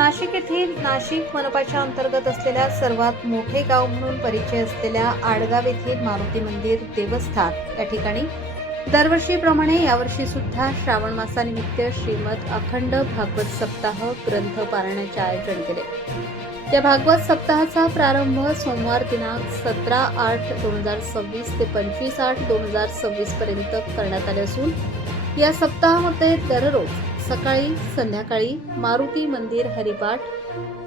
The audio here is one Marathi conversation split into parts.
नाशिक येथील नाशिक मनपाच्या अंतर्गत असलेल्या सर्वात मोठे गाव म्हणून परिचय असलेल्या आडगाव येथील मारुती मंदिर देवस्थान या ठिकाणी दरवर्षीप्रमाणे यावर्षी सुद्धा श्रावण मासानिमित्त श्रीमद अखंड भागवत सप्ताह ग्रंथ पारायणाचे आयोजन केले। या भागवत सप्ताहाचा प्रारंभ सोमवार दिनांक 17/8/2026 ते 25/8/2026 पर्यंत करण्यात आले असून या सप्ताहामध्ये दररोज सकाळी संध्याकाळी मारुती मंदिर हरिपाठ,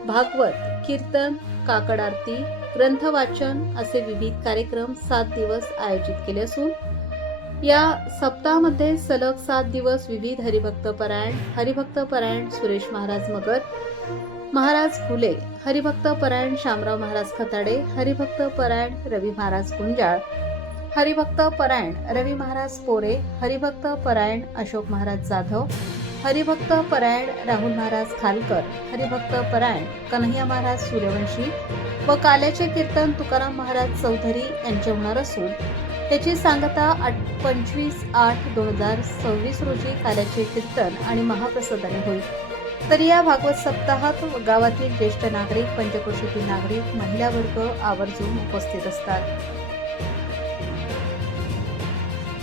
भागवत, कीर्तन, काकड आरती, ग्रंथ वाचन असे विविध कार्यक्रम 7 दिवस आयोजित केले असून या सप्ताहामध्ये सलग 7 दिवस विविध हरिभक्त परायण सुरेश महाराज मगर, महाराज फुले, हरिभक्त परायण शामराव महाराज खताडे, हरिभक्त परायण रवी महाराज गुंजाळ, हरिभक्त परायण रवी महाराज पोरे, हरिभक्त परायण अशोक महाराज जाधव, हरिभक्त परायण राहुल महाराज खालकर, हरिभक्त परायण कन्हैया महाराज सूर्यवंशी व काल्याचे कीर्तन तुकाराम महाराज चौधरी यांचे होणार असून त्याची सांगता 25/8/2026 रोजी काल्याचे कीर्तन आणि महाप्रसादाने होईल। तर या भागवत सप्ताहात गावातील ज्येष्ठ नागरिक, पंचक्रोशीतील नागरिक, महिला वर्ग आवर्जून उपस्थित असतात।